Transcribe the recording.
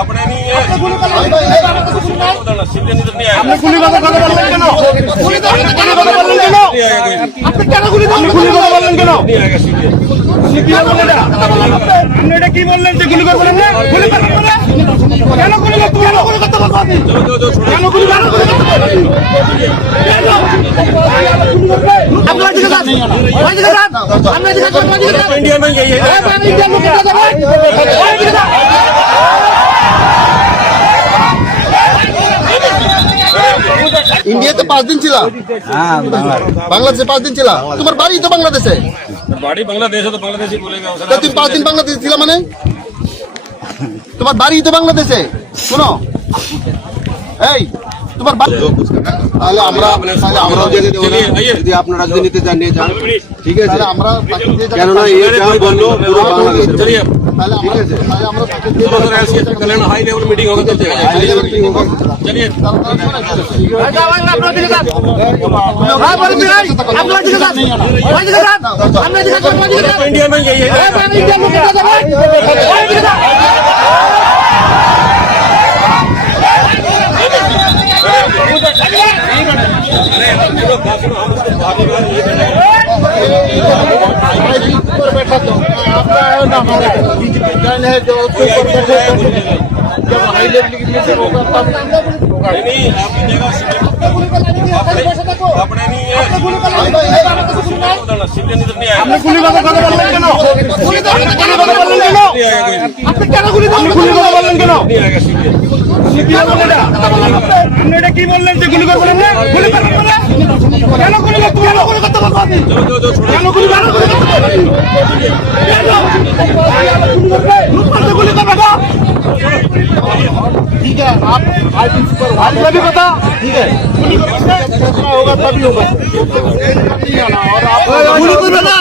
अपने नहीं है आपने गुली का কথা বললেন কেন? গুলি কথা বললেন কেন? আপনি কেন গুলি কথা বললেন কেন? আপনি কি বললেন এটা? আপনি এটা কি বললেন যে গুলি করবেন না? গুলি করবেন না? কেন গুলি করতে বলবো আপনি? কেন গুলি করতে বলবো? আপনারা দিকে যান। ওই দিকে যান। আমরা দিকে যান। इंडिया में गई है इंडिया में क्या कर रहा है? ইন্ডিয়াতে 5 দিন ছিল। হ্যাঁ, বাংলাদেশে 5 দিন ছিল। তোমার বাড়ি তো বাংলাদেশে। बाड़ी बांग्लादेश है तो बांग्लादेशी बोलेगा তো তুমি 5 দিন বাংলাদেশে ছিল মানে? তোমার বাড়ি তো বাংলাদেশে। শোনো, এই তোমার তাহলে আমরা যদি আপনারা যদি নিতে চান নিয়ে যান, ঠিক আছে? তাহলে আমরা কেননা এই যা বললো পুরো বাংলাদেশের चलिए তাহলে আমরা कल्याण हाई लेवल मीटिंग होगा तो चलिए इंडिया में गई है बैठा तो आपका जन है जो उसके ऊपर बैठे जब हाई लेवल की मीटिंग होगा तब नहीं आपकी जगह अपने नहीं है आपने गुली কথা বললেন কেন? গুলি কথা বললেন কেন? আপনি কেন গুলি কথা বললেন কেন? আপনি কি বললেন এটা? আপনি এটা কি বললেন যে গুলি করবেন না? গুলি করবেন না? কেন গুলি করতে বলবো আপনি? কেন গুলি করতে বলবো? गुली कर रहा ठीक है आप आईपीसी पर वाले भी बता ठीक है होगा तभी होगा और आप गुली कर रहा